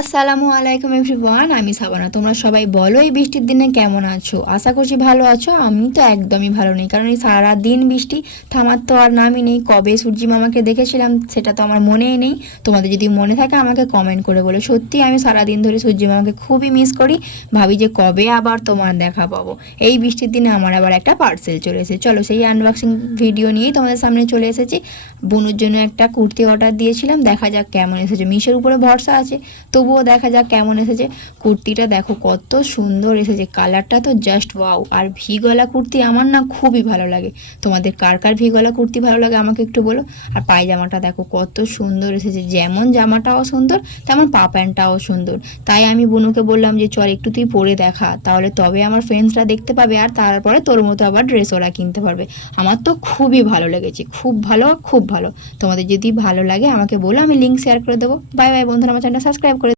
আসসালামু আলাইকুম এভরিওয়ান, আমি সাবানা। তোমরা সবাই বলো এই বৃষ্টির দিনে কেমন আছো? আশা করছি ভালো আছো। আমি তো একদমই ভালো নেই, কারণ এই সারা দিন বৃষ্টি, থামার তো আর নামই নেই। কবে সূর্যি মামাকে দেখেছিলাম সেটা তো আমার মনেই নেই। তোমাদের যদি মনে থাকে আমাকে কমেন্ট করে বলো। সত্যি আমি সারাদিন ধরে সূর্যি মামাকে খুবই মিস করি, ভাবি যে কবে আবার তোমার দেখা পাবো। এই বৃষ্টির দিনে আমার আবার একটা পার্সেল চলে এসেছে। চলো সেই আনবক্সিং ভিডিও নিয়েই তোমাদের সামনে চলে এসেছি। বুনুর জন্য একটা কুর্তি অর্ডার দিয়েছিলাম, দেখা যাক কেমন এসেছে। মিশোর উপরে ভরসা আছে, তবুও দেখা যাক কেমন এসেছে। কুর্তিটা দেখো কত সুন্দর এসেছে, কালারটা তো জাস্ট ওয়াও। আর ভি গলা কুর্তি আমার না খুবই ভালো লাগে। তোমাদের কার কার ভি গলা কুর্তি ভালো লাগে আমাকে একটু বলো। আর পায়জামাটা দেখো কত সুন্দর এসেছে, যেমন জামাটাও সুন্দর তেমন পা প্যান্টটাও সুন্দর। তাই আমি বুনুকে বললাম যে চল একটু তুই পরে দেখা, তাহলে তবে আমার ফ্রেন্ডসরা দেখতে পাবে, আর তারপরে তোর মতো আবার ড্রেস ওরা কিনতে পারবে। আমার তো খুবই ভালো লেগেছে, খুব ভালো, খুব ভালো। তোমাদের যদি ভালো লাগে আমাকে বলো, আমি লিঙ্ক শেয়ার করে দেবো। বাই বাই বন্ধুরা, আমার চ্যানেলটা সাবস্ক্রাইব করে